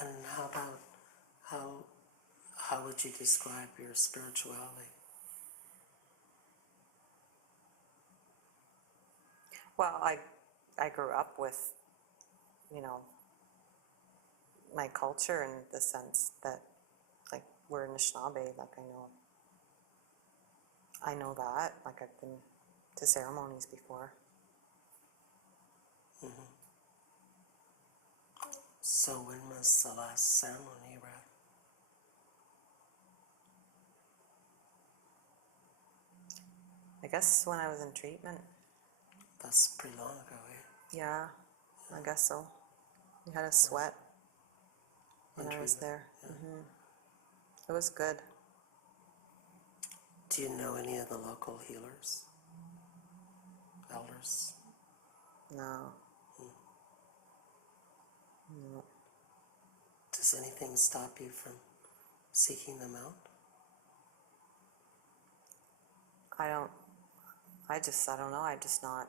And how about, how would you describe your spirituality? Well, I grew up with, you know, my culture in the sense that, like, we're Anishinaabe, like, I know that, like, I've been to ceremonies before. Mm-hmm. So when was the last ceremony you were at? I guess when I was in treatment. That's pretty long ago, eh? Yeah, I guess so. We had a sweat when I was there. Yeah. It was good. Do you know any of the local healers? Elders? No. No. Does anything stop you from seeking them out? I don't know, I'm just not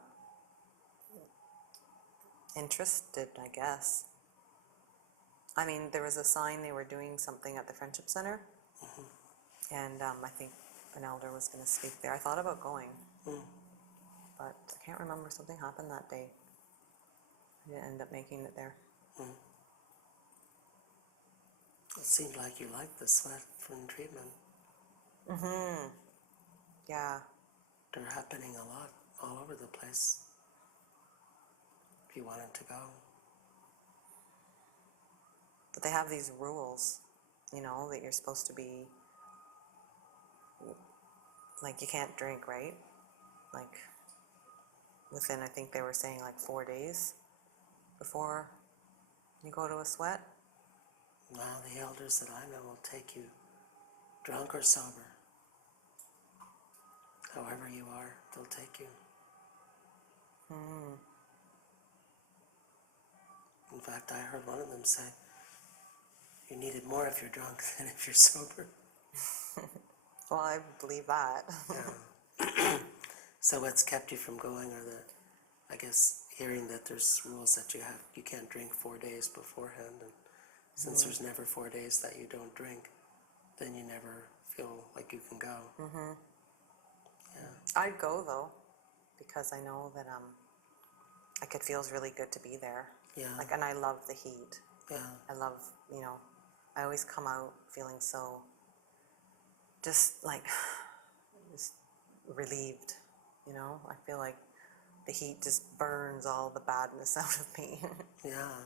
interested, I guess. I mean, there was a sign they were doing something at the Friendship Center, and I think an elder was going to speak there. I thought about going, but I can't remember, something happened that day. I didn't end up making it there. It seemed like you liked the sweat from treatment. Yeah. They're happening a lot, all over the place. If you wanted to go. But they have these rules, you know, that you're supposed to be, like, you can't drink, right? Like, within, I think they were saying, like, 4 days before you go to a sweat. Now the elders that I know will take you drunk or sober. However you are, they'll take you. In fact, I heard one of them say, you need it more if you're drunk than if you're sober. Well, I believe that. Yeah. So what's kept you from going are I guess, hearing that there's rules that you can't drink 4 days beforehand, and since there's never 4 days that you don't drink, then you never feel like you can go. Yeah. I'd go, though, because I know that, like, it feels really good to be there. Yeah. Like, and I love the heat. Yeah. I love, you know, I always come out feeling so, just relieved, you know? I feel like the heat just burns all the badness out of me. Yeah.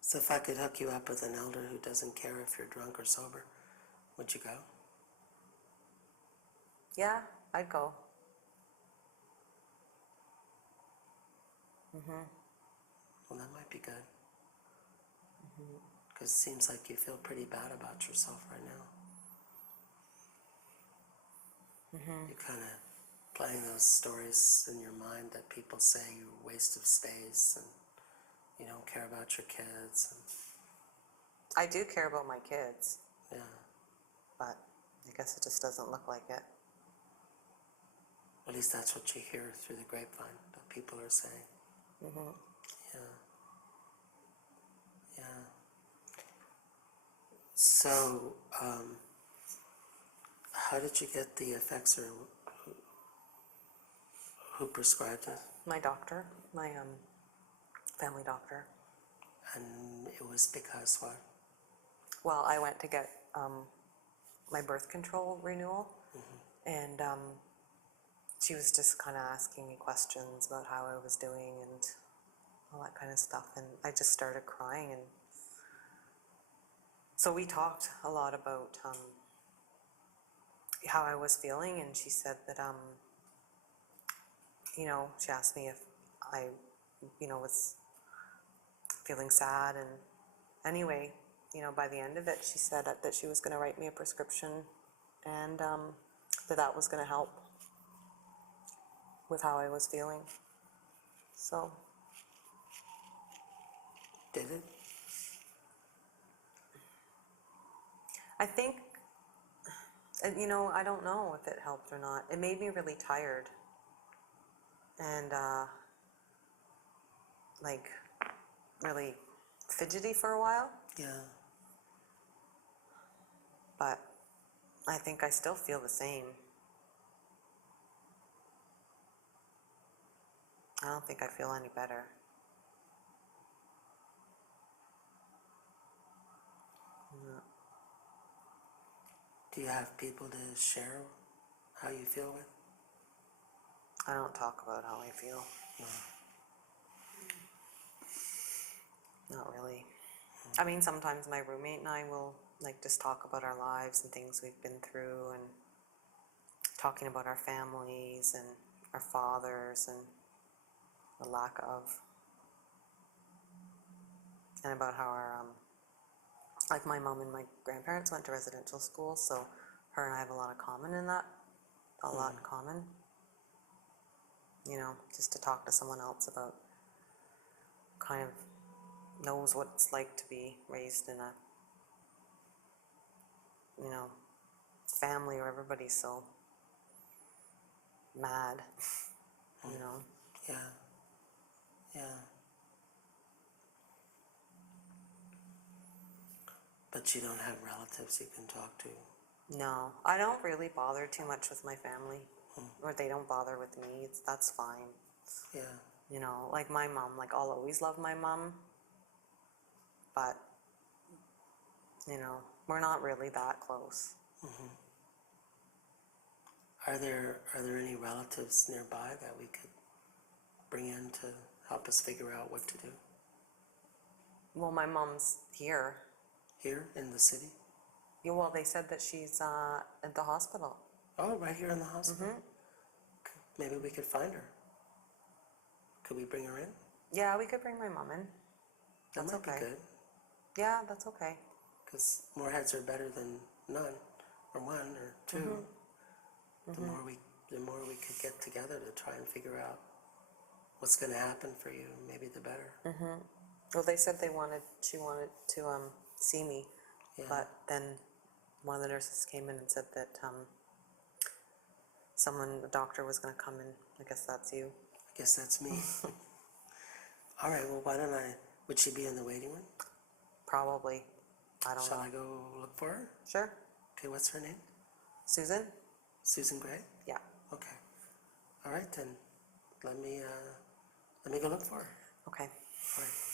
So if I could hook you up with an elder who doesn't care if you're drunk or sober, would you go? Yeah, I'd go. Well, that might be good. Because it seems like you feel pretty bad about yourself right now. You're kind of playing those stories in your mind that people say you're a waste of space and you don't care about your kids. I do care about my kids, Yeah. but I guess it just doesn't look like it. At least that's what you hear through the grapevine, that people are saying. Yeah. Yeah. So, how did you get the effects, or who prescribed it? My doctor, my family doctor. And it was because what? Well, I went to get my birth control renewal, and she was just kind of asking me questions about how I was doing and all that kind of stuff, and I just started crying, and so we talked a lot about how I was feeling, and she said that you know, she asked me if I, you know, was feeling sad, and anyway, you know, by the end of it, she said that she was going to write me a prescription, and that was going to help with how I was feeling. So. Did it? I think, you know, I don't know if it helped or not. It made me really tired, and like really fidgety for a while, Yeah. but I think I still feel the same. I don't think I feel any better. Do you have people to share how you feel with? I don't talk about how I feel. No. Not really. I mean, sometimes my roommate and I will like just talk about our lives and things we've been through, and talking about our families and our fathers and the lack of, and about how our like my mom and my grandparents went to residential school, so her and I have a lot of common in that, a lot in common. You know, just to talk to someone else about, kind of knows what it's like to be raised in a, you know, family where everybody's so mad, you know. Yeah. Yeah. But you don't have relatives you can talk to. No, I don't really bother too much with my family, or they don't bother with me. That's fine. Yeah. You know, like my mom, like I'll always love my mom, but, you know, we're not really that close. Are there any relatives nearby that we could bring in to help us figure out what to do? Well, my mom's here. Here in the city? Yeah, well, they said that she's at the hospital. Oh, right here in the hospital? Maybe we could find her. Could we bring her in? Yeah, we could bring my mom in. That That's might okay. be good, Yeah, that's okay. because more heads are better than none, or one, or two. The more we could get together to try and figure out what's going to happen for you, maybe the better. Well, they said she wanted to see me, Yeah. but then one of the nurses came in and said that a doctor was going to come in. I guess that's you. I guess that's me. All right, well, would she be in the waiting room? Probably. I don't Shall know. I go look for her? Sure. Okay, what's her name? Susan? Susan Gray? Yeah. Okay. All right, then let me go look for her. Okay. All right.